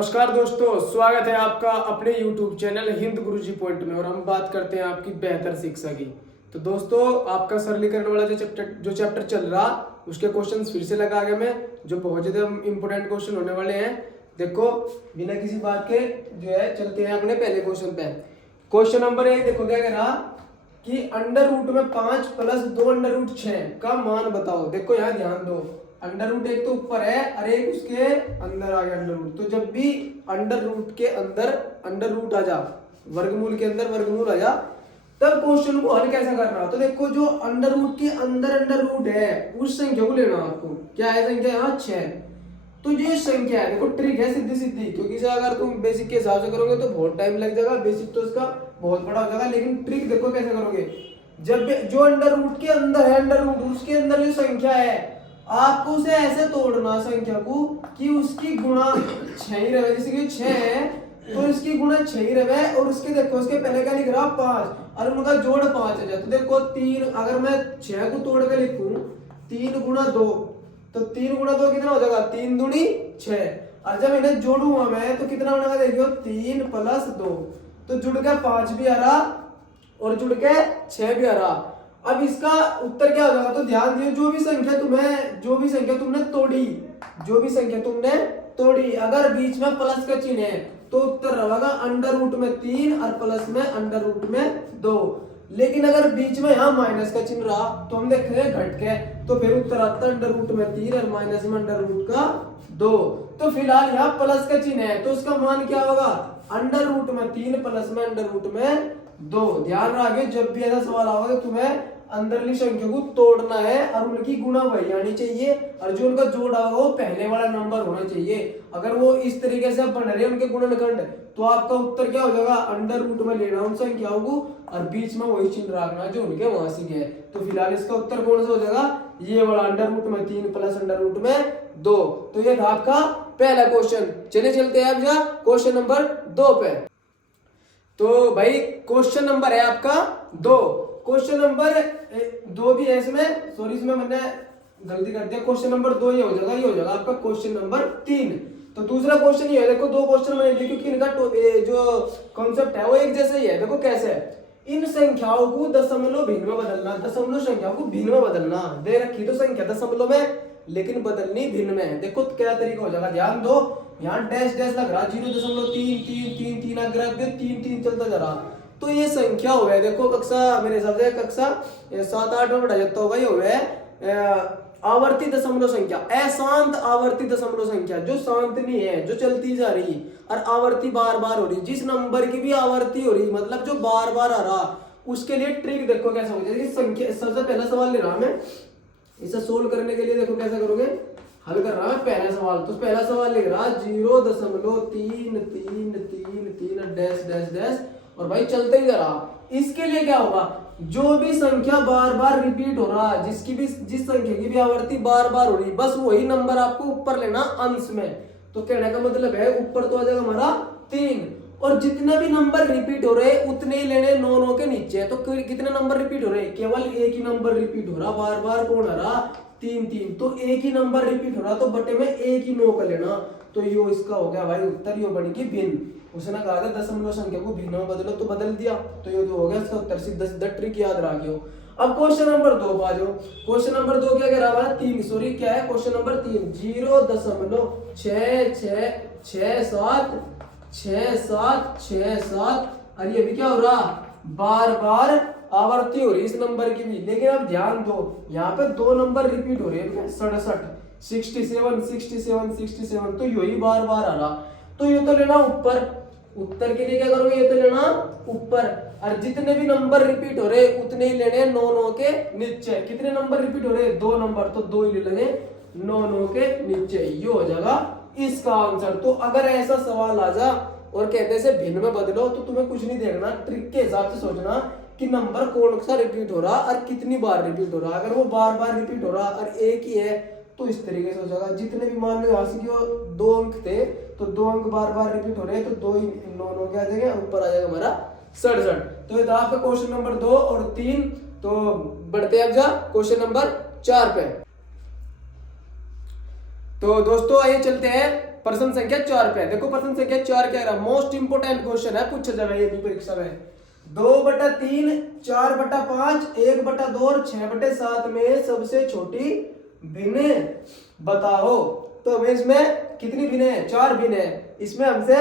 नमस्कार दोस्तों, स्वागत है आपका अपने YouTube चैनल हिंद गुरुजी पॉइंट में। और हम बात करते हैं आपकी बेहतर शिक्षा की। तो दोस्तों, आपका सरलीकरण वाला जो चैप्टर चल रहा उसके क्वेश्चंस फिर से लगा के मैं, जो बहुत ज्यादा इंपोर्टेंट क्वेश्चन होने वाले हैं। देखो, बिना किसी बात के जो है चलते हैं अपने पहले क्वेश्चन पे। क्वेश्चन नंबर 1 देखो क्या कह रहा कि अंडर रूट में 5 प्लस 2 अंडर रूट 6 का मान बताओ। देखो यहाँ ध्यान दो, अंडर रूट एक तो ऊपर है और एक उसके अंदर आ गया अंडर रूट। तो जब भी अंडर रूट के अंदर अंडर रूट आ जा, वर्गमूल के अंदर वर्गमूल आ जा, तब क्वेश्चन को हल कैसा करना। तो देखो, जो अंडर रूट के अंदर अंडर रूट है उस संख्या को लेना आपको। क्या है संख्या? यहाँ 6। तो ये संख्या है, देखो ट्रिक है सीधी सीधी, क्योंकि इसे अगर तुम बेसिक के हिसाब से करोगे तो बहुत टाइम लग जाएगा। बेसिक तो इसका बहुत बड़ा हो जाएगा, लेकिन ट्रिक देखो कैसे करोगे। जब जो अंडर रूट के अंदर है अंडर रूट, उसके अंदर जो संख्या है आपको उसे ऐसे तोड़ना संख्या को कि उसकी गुणा 6 ही रहे। जैसे कि 6 है तो इसकी गुणा 6 ही रहे, और उसके देखो उसके पहले क्या लिख रहा 5 और उनका जोड़ 5 है। तो देखो 3, अगर मैं 6 को तोड़ के लिखूं 3 गुणा 2, तो 3 गुणा 2 कितना हो जाएगा? 3 दूनी 6। और जब इन्हें जोड़ूंगा मैं तो कितना बनेगा? देखियो 3 प्लस 2, तो जुड़ के 5 भी आ रहा और जुड़ के 6 भी आ रहा। अब इसका उत्तर क्या हो जाएगा? तो ध्यान दियो, जो भी संख्या तुमने तोड़ी, अगर बीच में प्लस का चिन्ह है तो उत्तर रहेगा अंडर रूट में 3 और प्लस में अंडर रूट में 2। लेकिन अगर बीच में यहाँ माइनस का चिन्ह रहा तो हम देख रहे हैं घट के, तो फिर उत्तर आता है अंडर रूट में 3 और माइनस में अंडर रूट का 2। तो फिलहाल यहाँ प्लस का चिन्ह है तो उसका मान क्या होगा? अंडर रूट में 3 प्लस में अंडर रूट में 2। ध्यान रखिए, जब भी ऐसा सवाल आओगे तुम्हें अंदरली संख्या को तोड़ना है और उनकी गुणा वही आनी चाहिए, और जो उनका जोड़ होगा वो पहले वाला नंबर होना चाहिए। अगर वो इस तरीके से बन रहे हैं उनके गुणनखंड, तो आपका उत्तर क्या हो जाएगा? अंडर रूट में लेना उन संख्याओं को और बीच में वही चिन्ह रखना जो उनके वार्षिक है। तो फिलहाल इसका उत्तर कौन सा हो जाएगा? ये वाला अंडर रूट में 3 प्लस अंडर रूट में 2। तो ये था आपका पहला क्वेश्चन। चले चलते हैं अब क्वेश्चन नंबर 2 पे। तो भाई क्वेश्चन नंबर है आपका 2। क्वेश्चन नंबर 2 भी है इसमें, सॉरी इसमें मैंने गलती कर दिया। क्वेश्चन नंबर 2 ये हो जाएगा आपका क्वेश्चन नंबर 3। तो दूसरा क्वेश्चन ये है, देखो 2 क्वेश्चन मैंने दिए क्योंकि इनका जो कॉन्सेप्ट है वो एक जैसा ही है। देखो कैसे है, इन संख्याओं को दशमलव भिन्न में बदलना, दशमलव संख्या को भिन्न में बदलना। दे रखी तो संख्या दशमलव में, लेकिन बदलनी भिन्न में। देखो क्या तरीका हो जाएगा, ध्यान दो। यहाँ डैश डैश लग रहा 0.333 अग्रह 3 चलता जा रहा, तो ये संख्या हो गया। देखो कक्षा, मेरे हिसाब से कक्षा 7-8 में पढ़ा जाता होगा। ये हो गया आवर्ती दशमलव संख्या, अशांत आवर्ती दशमलव संख्या, जो शांत नहीं है, जो चलती जा रही और आवर्ती बार बार हो रही। जिस नंबर की भी आवर्ती हो रही, मतलब जो बार बार आ रहा, उसके लिए ट्रिक देखो कैसा हो जाएगी। संख्या सबसे पहला सवाल ले रहा मैं, इसे सोल्व करने के लिए देखो कैसा करोगे, हल कर रहा है पहला सवाल। तो पहला सवाल लिख रहा 0.333 डैश डैश डैश, और भाई चलते ही जा रहा। इसके लिए क्या होगा? जो भी संख्या बार बार रिपीट हो रहा, जिस संख्या की भी आवर्ती बार बार हो रही, बस वही नंबर आपको ऊपर लेना अंश में। तो कहने का मतलब है ऊपर तो आ जाएगा हमारा 3, और जितने भी नंबर रिपीट हो रहे उतने ही लेने 9 के नीचे। तो कितने नंबर रिपीट हो रहे? केवल एक ही नंबर रिपीट हो रहा, बार बार कौन आ रहा? 3। तो एक ही नंबर रिपीट हो रहा, तो बटे में एक ही 9 का लेना। तो यो इसका हो गया भाई उत्तर, यो बनेगी भिन्न। उसने कहा था दशमलव संख्या को भिन्न में बदलो, तो बदल दिया, तो ये जो हो गया इसका उत्तर। सीधा ट्रिक याद रखियो। अब क्वेश्चन नंबर 2 आ जाओ। क्वेश्चन नंबर 2 क्या कह रहा है? 3, सॉरी क्या है क्वेश्चन नंबर 3, 0.66767 और ये भी क्या हो रहा? बार बार आवर्ती हो रही इस नंबर की भी। लेकिन अब ध्यान दो, यहाँ पे 2 नंबर रिपीट हो रहे हैं, 67, 67, तो यही बार बार आ रहा। तो ये तो लेना ऊपर, उत्तर के लिए क्या करोगे? ये तो लेना ऊपर, और जितने भी नंबर रिपीट हो रहे उतने ही लेने 9 के नीचे। कितने नंबर रिपीट हो रहे? 2 नंबर, तो 2 ही लेने 9 के नीचे। ये हो जाएगा इसका आंसर। तो अगर ऐसा सवाल आ जा और कहते से भिन्न में बदलो, तो तुम्हें कुछ नहीं देखना, ट्रिक के हिसाब से सोचना कि नंबर कौन सा रिपीट हो रहा और कितनी बार रिपीट हो रहा। अगर वो बार बार रिपीट हो रहा और एक ही है तो इस तरीके से हो जाएगा। जितने भी मान लो यहाँ से 2 अंक थे, तो 2 अंक बार बार रिपीट हो रहे हैं, तो 2 ही 9 के आ जाएंगे, ऊपर आ जाएगा हमारा 67। तो ये था आपका क्वेश्चन नंबर 2 और 3। तो बढ़ते हैं अब क्वेश्चन नंबर 4 पे। तो दोस्तों आइए चलते हैं प्रश्न संख्या 4 पे। देखो प्रश्न संख्या 4 क्या है, मोस्ट इंपोर्टेंट क्वेश्चन है, पूछा जाएगा ये भी परीक्षा में। 2/3, 4/5, 1/2 और 6/7 में सबसे छोटी भिन्न बताओ। तो हमें इसमें कितनी भिन्न है, 4 भिन्न है। इसमें हमसे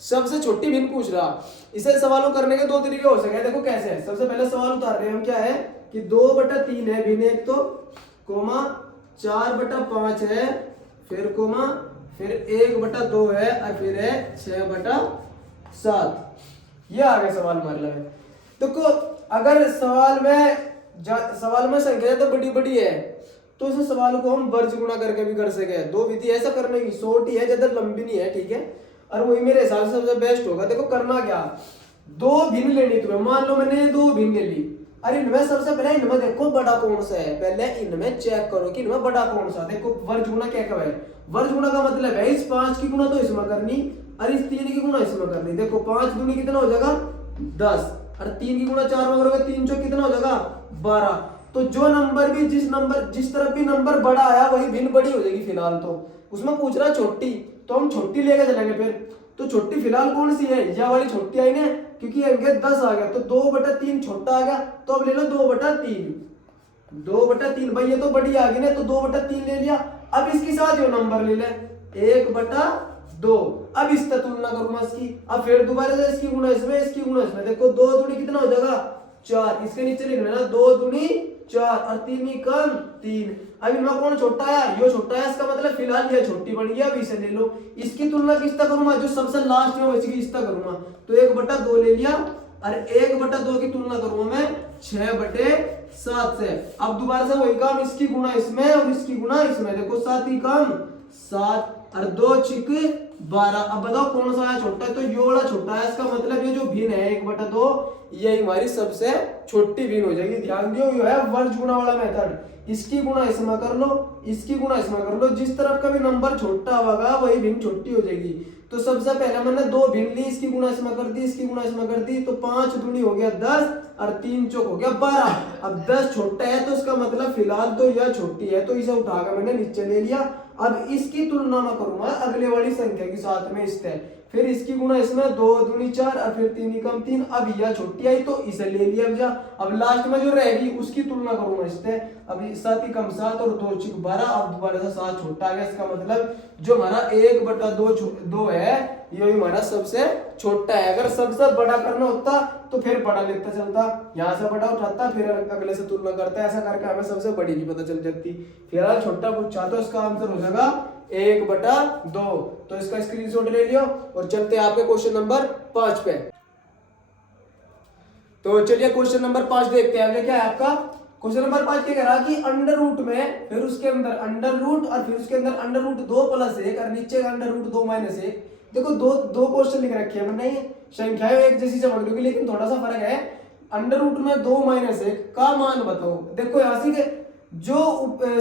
सबसे छोटी भिन्न पूछ रहा। इसे सवालों करने के 2 तरीके हो सके। देखो कैसे है, सबसे पहले सवाल उतार रहे हैं हम, क्या है कि 2/3 है भिन्न एक तो, कोमा 4/5 है, फिर कोमा फिर 1/2 है और फिर है 6/7। ये आ गया सवाल मतलब। देखो अगर सवाल में संख्या तो बड़ी बड़ी है तो इस सवाल को हम वर्ग गुणा करके भी कर सके। 2 विधि ऐसा करने की, शॉर्ट ही है, ज्यादा लंबी नहीं है, ठीक है। और वही मेरे हिसाब से सबसे बेस्ट होगा। देखो करना क्या, 2 भिन्न लेनी तुम्हें। मान लो मैंने 2 भिन्न ले ली। अरे इनमें सबसे पहले इनमें देखो बड़ा कौन सा है, पहले इनमें चेक करो कि इनमें बड़ा कौन सा। देखो वर्ग गुणा क्या कब है, वर्ग गुणा का मतलब है इस 5 की गुणा तो इसमें करनी और इस 3 की गुणा इसमें करनी। देखो 5 दूनी कितना हो जाएगा 10 और 3 की गुणा 4 में करोगे 3 चौक कितना हो जाएगा 12। तो जो नंबर भी जिस तरफ भी नंबर बड़ा आया वही भिन्न बड़ी हो जाएगी। फिलहाल तो उसमें पूछ रहा छोटी, तो हम छोटी लेके चलेंगे फिर। तो छोटी फिलहाल कौन सी है, यह वाली छोटी आई ना, क्योंकि अंक 10 आ गया तो 2/3 छोटा आ गया। तो अब ले लो 2/3, 2/3 भाई ये तो बड़ी आ गई ना, तो 2/3 ले लिया। अब इसके साथ जो नंबर ले ले 1/2। अब इससे तुलना करूंगा इसकी, अब फिर दोबारा से इसकी गुणा इसमें, इसकी गुणा इसमें। देखो 2 दूनी कितना हो जाएगा 4, इसके नीचे लिखना ना 2 दूनी 4 और 3 कम 3। अब इनमें कौन छोटा है, यो छोटा है, इसका मतलब फिलहाल ये छोटी बन गई। अब इसे ले लो, इसकी तुलना किससे करूंगा, जो सबसे लास्ट में बचेगी इससे करूंगा। तो 1/2 ले लिया और 1/2 की तुलना करूंगा मैं 6/7 से। अब दोबारा से वही काम, इसकी गुणा इसमें और इसकी गुणा इसमें। देखो 7 ही कम 7 और 2 छिक 12। अब बताओ कौन सा है छोटा है, तो ये वाला छोटा है। इसका मतलब ये जो भिन्न है 1/2 ये हमारी सबसे छोटी भिन्न हो जाएगी। ध्यान दियो ये है वर्ग गुणा वाला मेथड। इसकी गुणा इसमें कर लो, इसकी गुणा इसमें कर लो, जिस तरफ का भी नंबर छोटा होगा वही भिन्न छोटी हो जाएगी। तो सबसे पहले मैंने 2 भिन्न ली, इसकी गुणा इसमें कर दी, इसकी गुणा इसमें कर दी। तो 5 दूनी हो गया 10 और 3 चौक हो गया 12। अब 10 छोटा है तो इसका मतलब फिलहाल तो यह छोटी है, तो इसे उठाकर मैंने नीचे ले लिया। अब इसकी तुलना में करूंगा अगले वाली संख्या के साथ में इससे, फिर इसकी गुणा इसमें 2 दूनी 4 और फिर 3 कम 3। अब यह छोटी आई तो इसे ले लिया जा। अब लास्ट में जो रहेगी उसकी तुलना करूंगा इससे। अब 7 कम 7 और 2 छिक 12। अब दोबारा से 7 छोटा आ गया, इसका मतलब जो हमारा 1/2 है ये हमारा सबसे छोटा है। अगर सबसे बड़ा करना होता तो फिर बड़ा लेता चलता, यहाँ से बड़ा उठाता फिर अगले से तुलना करता, ऐसा करके हमें सबसे बड़ी भी पता चल जाती। फिलहाल छोटा पूछा तो इसका आंसर हो जाएगा 1/2। तो इसका स्क्रीनशॉट ले लियो और चलते हैं आपके क्वेश्चन नंबर 5 पे। तो चलिए क्वेश्चन नंबर 5 देखते हैं। क्या है आपका क्वेश्चन नंबर 5 क्या कह रहा कि अंडर रूट में फिर उसके अंदर अंडर रूट और फिर उसके अंदर अंडर रूट 2 + 1 और नीचे अंडर रूट 2 - 1। देखो दो क्वेश्चन लिख रखे हैं मैंने, संख्याएं एक जैसी चमक रही, लेकिन थोड़ा सा फर्क है। अंडर रूट में 2 - 1 का मान बताओ। देखो यहाँ से जो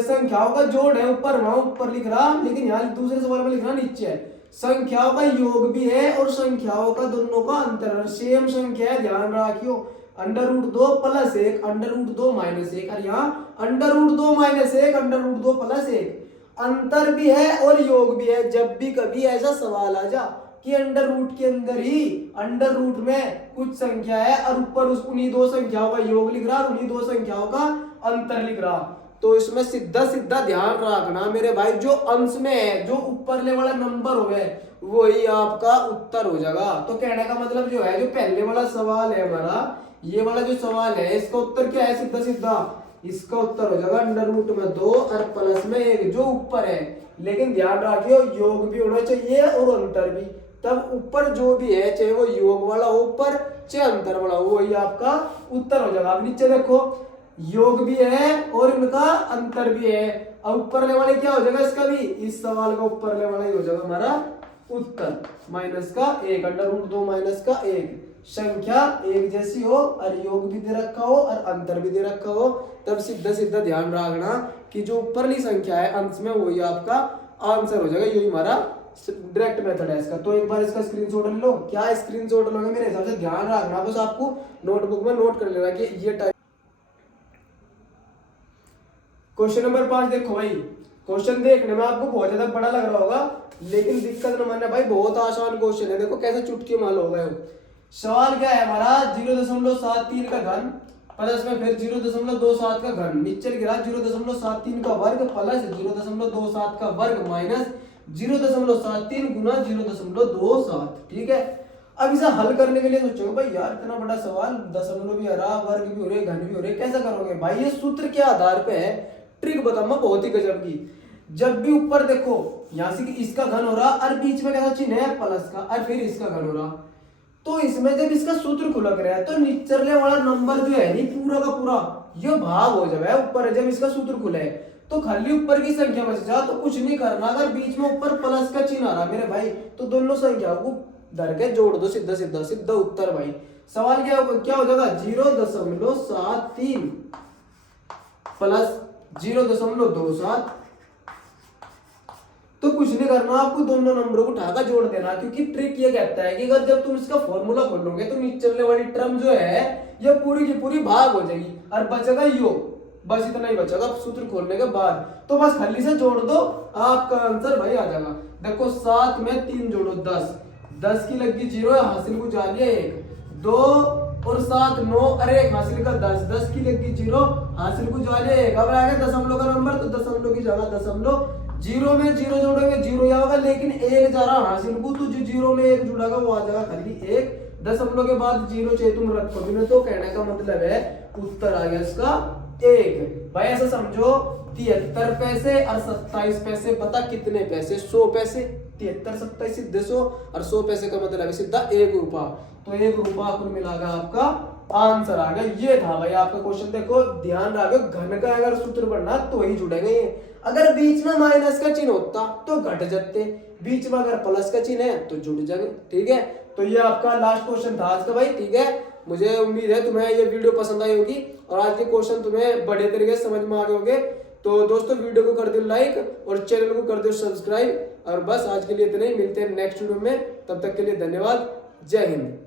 संख्याओं का जोड़ है ऊपर वहां ऊपर लिख रहा, लेकिन यहाँ दूसरे सवाल में लिख रहा नीचे है। संख्याओं का योग भी है और संख्याओं का दोनों का अंतर सेम संख्या है, ध्यान रखियो। अंडर रूट 2 + 1 अंडर रूट 2 - 1 और यहाँ अंडर रूट 2 - 1 अंडर रूट 2 + 1। अंतर भी है और योग भी है। जब भी कभी ऐसा सवाल आ जा कि अंडर रूट के अंदर ही अंडर रूट में कुछ संख्या है और ऊपर उन्हीं 2 संख्याओं का योग लिख रहा, उन्हीं 2 संख्याओं का अंतर लिख रहा, तो इसमें सीधा सीधा ध्यान रखना मेरे भाई, जो अंश में है जो ऊपरले वाला नंबर हो गए वही आपका उत्तर हो जाएगा। तो कहने का मतलब जो है, जो पहले वाला सवाल है हमारा, ये वाला जो सवाल है इसका उत्तर क्या है, सीधा सीधा इसका उत्तर हो जाएगा अंडर रूट में 2 और प्लस में 1 जो ऊपर है। लेकिन ध्यान रखियो योग भी होना चाहिए और अंतर भी, तब ऊपर जो भी है चाहे वो योग वाला हो ऊपर चाहे अंतर वाला हो वही आपका उत्तर हो जाएगा। अब नीचे देखो योग भी है और इनका अंतर भी है। अब ऊपर वाले क्या हो जाएगा इसका भी, इस सवाल का ऊपर वाला ही हो जाएगा हमारा उत्तर -1 अंडर रूट 2 - 1। संख्या एक जैसी हो और योग भी दे रखा हो और अंतर भी दे रखा हो, तब सीधा सीधा ध्यान रखना कि जो ऊपरली संख्या है अंश में वही आपका आंसर हो जाएगा। यही हमारा डायरेक्ट मेथड है इसका। तो एक बार इसका स्क्रीनशॉट ले लो। क्या स्क्रीनशॉट लोगे मेरे हिसाब से ध्यान रखना, बस आपको नोटबुक में नोट कर लेना कि ये टाइप। क्वेश्चन नंबर 5 देखो भाई, क्वेश्चन देखने में आपको बहुत ज्यादा बड़ा लग रहा होगा लेकिन दिक्कत न मानना भाई, बहुत आसान क्वेश्चन है, देखो कैसे चुटकी माल हो गए हो। सवाल क्या है हमारा, 0.73 का घन प्लस में फिर 0.27 का घन, नीचे गिरा 0.73 का वर्ग प्लस 0.27 का वर्ग माइनस 0.73 गुना 0.27। ठीक है, अब इसे हल करने के लिए सोचोगे भाई यार इतना बड़ा सवाल, दशमलव भी हो रहा, वर्ग भी हो रहे, घन भी हो रहे, कैसा करोगे भाई। ये सूत्र के आधार पे है, ट्रिक बताऊंगा बहुत ही गजब की। जब भी ऊपर देखो यहां से कि इसका घन हो रहा और बीच में कैसा चिन्ह है प्लस का, और फिर इसका घन हो रहा, तो इसमें जब इसका सूत्र खुलक रहा है तो निचले वाला नंबर जो है नहीं पूरा का पूरा ये भाग हो जाए ऊपर। जब इसका सूत्र खुले तो खाली ऊपर की संख्या बच जा, तो कुछ नहीं करना, अगर बीच में ऊपर प्लस का चिन्ह आ रहा मेरे भाई तो दोनों संख्या को धर के जोड़ दो, सीधा सीधा सीधा उत्तर भाई। सवाल क्या हो जाएगा, 0.73 प्लस 0.27, तो कुछ नहीं करना, आपको दोनों नंबरों को उठाकर जोड़ देना, क्योंकि ट्रिक ये कहता है कि अगर जब तुम इसका फॉर्मूला खोलोगे तो नीचे वाली टर्म जो है ये पूरी की पूरी भाग हो जाएगी और बचेगा योग, बस इतना ही बचेगा सूत्र खोलने के बाद। तो बस खाली से जोड़ दो, आपका आंसर भाई आ जाएगा। देखो 7 में 3 जोड़ो 10, 10 की लगी 0, हासिल को जा लिया 1, 2 और 7 9 और 1 हासिल का 10, 10 की लगी 0, हासिल को जा लिया 1। अब आ गया दशमलव का नंबर, तो दशमलव की जगह दशमलव, 0 में 0 जोड़ेंगे 0 ही आएगा, लेकिन 1 जा रहा हासिल को, तो जो 0 में 1 जुड़ेगा वो आ जाएगा खाली 1। दशमलव के बाद 0 चाहे तुम रखो भी ना, तो कहने का मतलब है उत्तर आ गया इसका 1। भाई ऐसा समझो 73 पैसे और 27 पैसे, पता कितने पैसे, 100 पैसे, 73 27 सीधे 100 और 100 पैसे का मतलब है सीधा 1 रुपया, तो 1 रुपया कुल मिलाकर आपका आंसर आ गया। ये था भाई आपका क्वेश्चन। देखो ध्यान रखो, घन का अगर सूत्र बनना तो ही जुड़ेंगे ये, अगर बीच में माइनस का चिन्ह होता तो घट जाते, बीच में अगर प्लस का चिन्ह है तो जुड़ जाएंगे। ठीक है, तो ये आपका लास्ट क्वेश्चन था आज का भाई। ठीक है, मुझे उम्मीद है तुम्हें ये वीडियो पसंद आई होगी और आज के क्वेश्चन तुम्हें बड़े तरीके से समझ में आ गए होंगे। तो दोस्तों वीडियो को कर दो लाइक और चैनल को कर दो सब्सक्राइब, और बस आज के लिए इतना ही, मिलते हैं नेक्स्ट वीडियो में, तब तक के लिए धन्यवाद, जय हिंद।